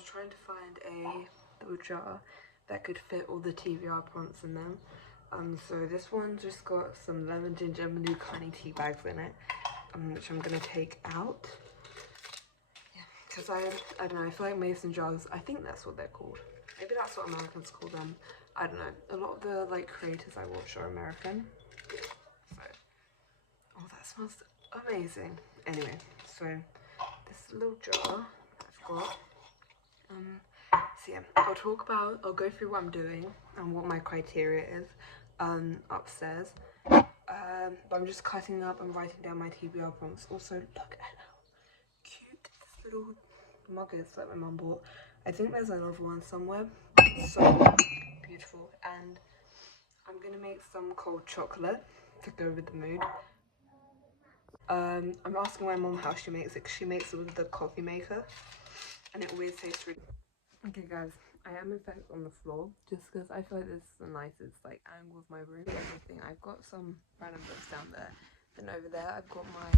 was trying to find a little jar that could fit all the TBR prompts in them. So this one just got some lemon ginger manuka tea bags in it, which I'm gonna take out. Yeah, because I don't know, I feel like mason jars, I think that's what they're called. Maybe that's what Americans call them. I don't know. A lot of the like creators I watch are American. So, oh, that smells amazing. Anyway, so this little jar I've got. So yeah, I'll go through what I'm doing and what my criteria is upstairs. But I'm just cutting up and writing down my TBR prompts. Also, look at how cute this little mug is that my mum bought. I think there's another one somewhere. So beautiful. And I'm gonna make some cold chocolate to go with the mood. I'm asking my mum how she makes it, because she makes it with the coffee maker and it always tastes really. Okay guys, I am in fact on the floor just because I feel like this is the nicest like angle of my room. Everything. I've got some random books down there. Then over there I've got my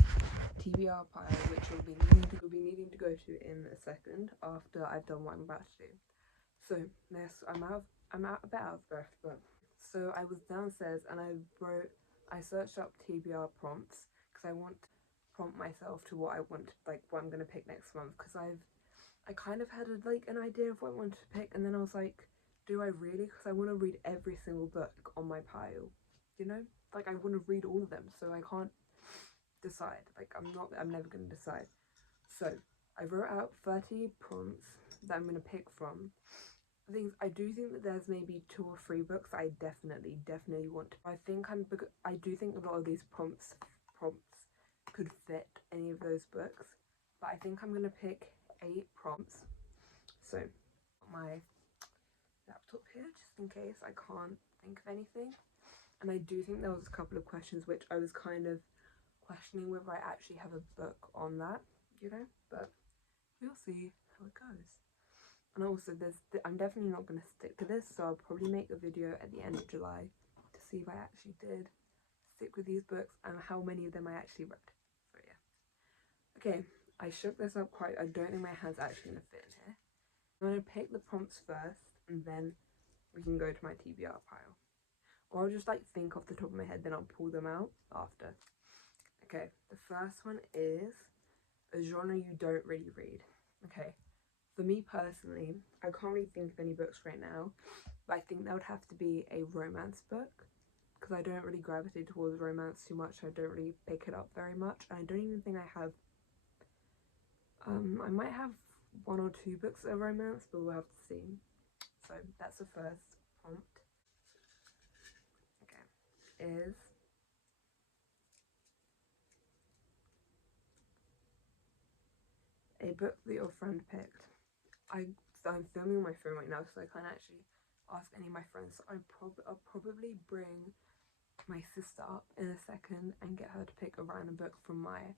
TBR pile, which will be needing to go to in a second after I've done what I'm about to do. So yes, I'm a bit out of breath, but so I was downstairs and I searched up TBR prompts because I want to prompt myself to what I want, like what I'm gonna pick next month, because I kind of had an idea of what I wanted to pick, and then I was like, do I really? Because I want to read every single book on my pile, you know, like I want to read all of them, so I can't decide. Like I'm never gonna decide. So I wrote out 30 prompts that I'm gonna pick from. I do think that there's maybe 2 or 3 books I definitely want to. I do think a lot of these prompts could fit any of those books, but I think I'm gonna pick 8 prompts. So my laptop here, just in case I can't think of anything. And I do think there was a couple of questions which I was kind of questioning whether I actually have a book on that, you know, but we'll see how it goes. And also I'm definitely not going to stick to this, so I'll probably make a video at the end of July to see if I actually did stick with these books and how many of them I actually read. So yeah. Okay, I shook this up quite. I don't think my hand's actually going to fit in here. I'm going to pick the prompts first and then we can go to my TBR pile. Or I'll just like think off the top of my head, then I'll pull them out after. Okay, the first one is a genre you don't really read. Okay. For me personally, I can't really think of any books right now, but I think that would have to be a romance book, because I don't really gravitate towards romance too much. I don't really pick it up very much, and I don't even think I have, I might have 1 or 2 books that are romance, but we'll have to see. So that's the first prompt. Okay, is a book that your friend picked. I'm filming on my phone right now, so I can't actually ask any of my friends. So I'll probably bring my sister up in a second and get her to pick a random book from my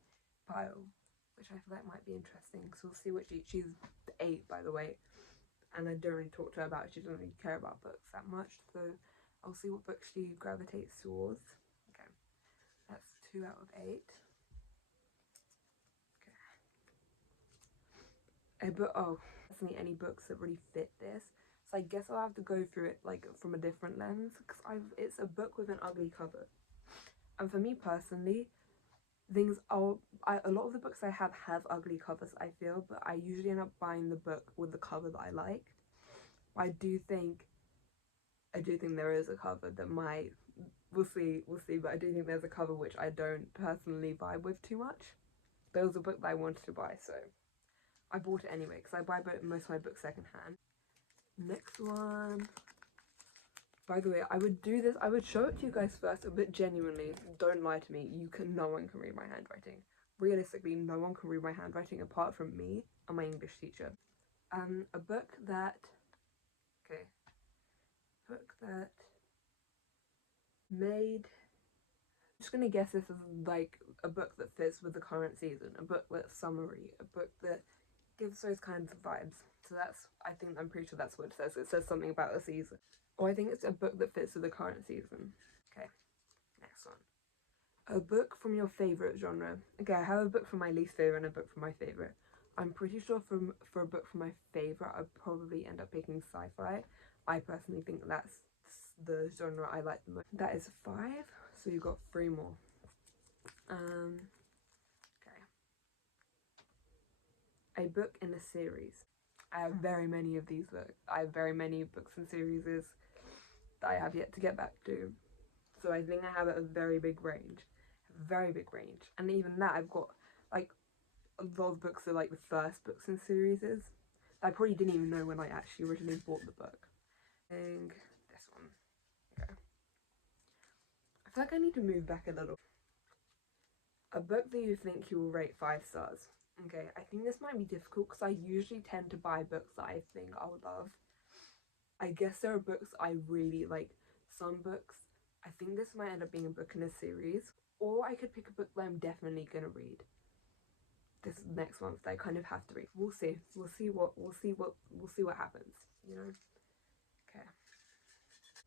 pile, which I feel like might be interesting. So we'll see what she's 8, by the way, and I don't really talk to her about it. She doesn't really care about books that much, so I'll see what book she gravitates towards. Okay, that's 2 out of 8. Definitely any books that really fit this. So I guess I'll have to go through it like from a different lens, because it's a book with an ugly cover. And for me personally, a lot of the books I have ugly covers, I feel, but I usually end up buying the book with the cover that I like. I do think there is a cover that might, we'll see, but I do think there's a cover which I don't personally vibe with too much. There was a book that I wanted to buy, so I bought it anyway, because I buy most of my books secondhand. Next one. By the way, I would show it to you guys first, but genuinely, don't lie to me. No one can read my handwriting. Realistically, no one can read my handwriting apart from me and my English teacher. A book that made, I'm just gonna guess this is like a book that fits with the current season, a book that's summery, a book that gives those kinds of vibes. So I'm pretty sure that's what it says. It says something about a season. Or I think it's a book that fits with the current season. Okay, next one. A book from your favourite genre. Okay, I have a book from my least favourite and a book from my favourite. I'm pretty sure for a book for my favourite, I'd probably end up picking sci-fi. I personally think that's the genre I like the most. That is 5, so you've got 3 more. Okay. A book in a series. I have very many of these books. I have very many books and series that I have yet to get back to. So I think I have a very big range. And even that, I've got like a lot of books are like the first books in series. I probably didn't even know when I actually originally bought the book. And this one. Okay. I feel like I need to move back a little. A book that you think you will rate 5 stars. Okay, I think this might be difficult because I usually tend to buy books that I think I'll love. I guess there are books I really like. Some books, I think this might end up being a book in a series. Or I could pick a book that I'm definitely gonna read this next month that I kind of have to read. We'll see. We'll see what happens, you know? Okay.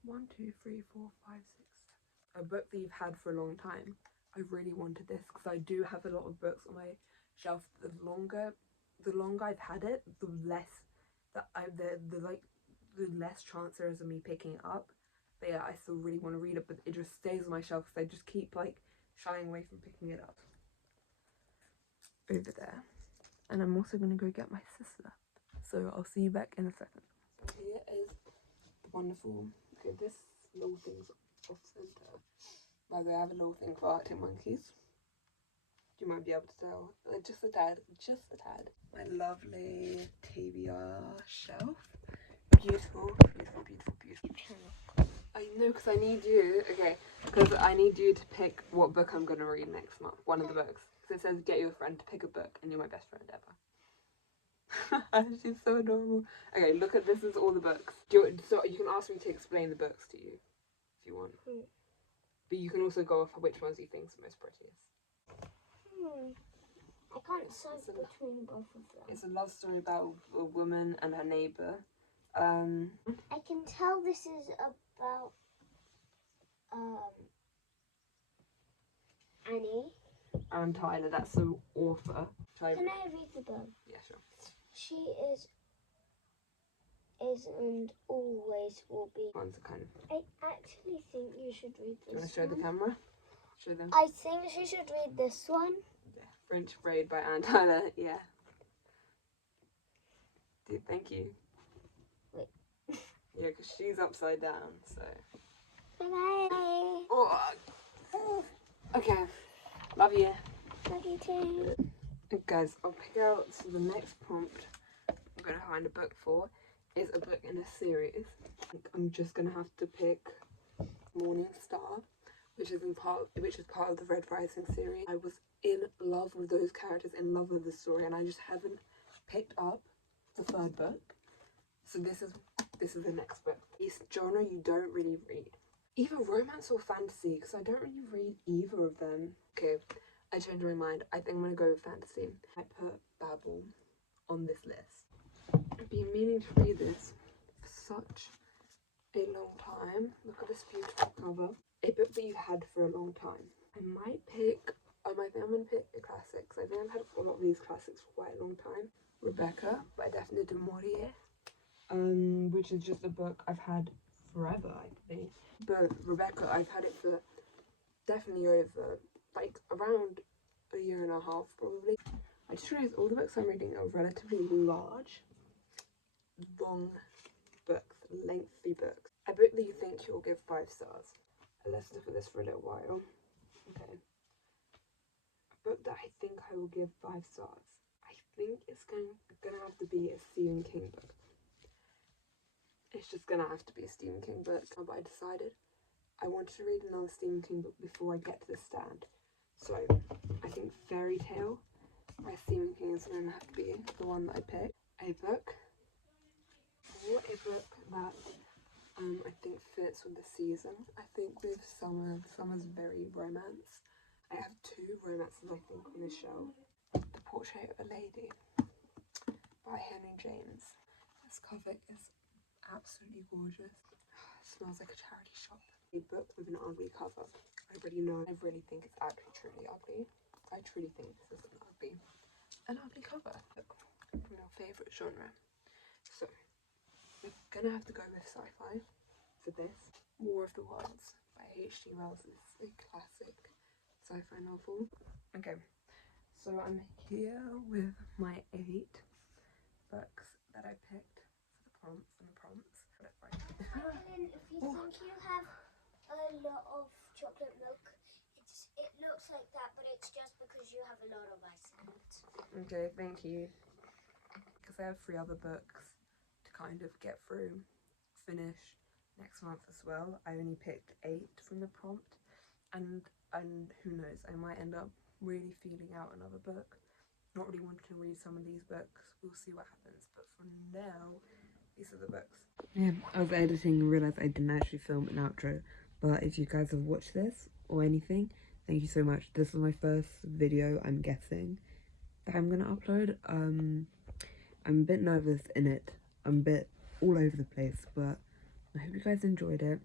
1, 2, 3, 4, 5, 6, 7. A book that you've had for a long time. I really wanted this because I do have a lot of books on my shelf. The longer I've had it, the less less chance there is of me picking it up. But yeah, I still really want to read it, but it just stays on my shelf because I just keep like shying away from picking it up. Over there. And I'm also going to go get my sister. So I'll see you back in a second. So here is the wonderful, okay, this little thing's off center. By the way, I have a little thing for Arctic monkeys. You might be able to tell. Just a tad. My lovely TBR shelf. Beautiful. I know, because I need you, because I need you to pick what book I'm going to read next month. One of the books. Because it says get your friend to pick a book, and you're my best friend ever. She's so adorable. Okay, look at this is all the books. So you can ask me to explain the books to you, if you want. But you can also go off which ones you think is the most prettiest. I can't decide between both of them. It's a love story about a woman and her neighbour. I can tell this is about Annie. And Tyler, that's the author. Can I read the book? Yeah, sure. She is and always will be. One's a kind of. I actually think you should read this. Do you want to show the camera? Show them. I think she should read this one. Yeah. French Braid by Anne Tyler. Yeah. Dude, thank you. Wait. Yeah, because she's upside down, so. Bye. Oh. Okay. Love you. Love you too. Guys, I'll pick out the next prompt I'm going to find a book for is a book in a series. I'm just going to have to pick Morning Star, which is part of the Red Rising series. I was in love with those characters, in love with the story, and I just haven't picked up the 3rd book. So this is the next book. It's genre you don't really read. Either romance or fantasy, because I don't really read either of them. Okay, I changed my mind. I think I'm going to go with fantasy. I put Babel on this list. I've been meaning to read this for such a long time. Look at this beautiful cover. A book that you've had for a long time. I think I'm going to pick a classic. I think I've had a lot of these classics for quite a long time. Rebecca by Daphne du Maurier. Which is just a book I've had forever, I think. But Rebecca, I've had it for definitely over, like, around a year and a half, probably. I just realised all the books I'm reading are relatively long books, lengthy books. A book that you think you'll give 5 stars. Let's look at this for a little while. Okay. A book that I think I will give 5 stars. I think it's gonna have to be a Stephen King book. It's just gonna have to be a Stephen King book. But I decided I wanted to read another Stephen King book before I get to the stand. So I think Fairy Tale by Stephen King is gonna have to be the one that I pick. A book that I think fits with the season. I think with summer's very romance. I have 2 romances I think on this shelf. The Portrait of a Lady by Henry James. This cover is absolutely gorgeous. It smells like a charity shop. A book with an ugly cover. I really think it's actually truly ugly. I truly think this is an ugly cover. Look. genre. So we're gonna have to go with sci-fi for this. War of the Worlds by H.G. Wells is a classic sci-fi novel. Okay, so I'm here with my 8 books that I picked for the prompts. Pelin, if you think you have a lot of chocolate milk, it looks like that, but it's just because you have a lot of ice in it. Okay, thank you. Because I have 3 other books to kind of get through, finish next month as well. I only picked 8 from the prompt, and who knows, I might end up really feeling out another book. Not really wanting to read some of these books. We'll see what happens, but for now, these are the books. Yeah, I was editing and realised I didn't actually film an outro, but if you guys have watched this or anything, thank you so much. This is my first video, I'm guessing, that I'm gonna upload. I'm a bit nervous in it. I'm a bit all over the place, but I hope you guys enjoyed it.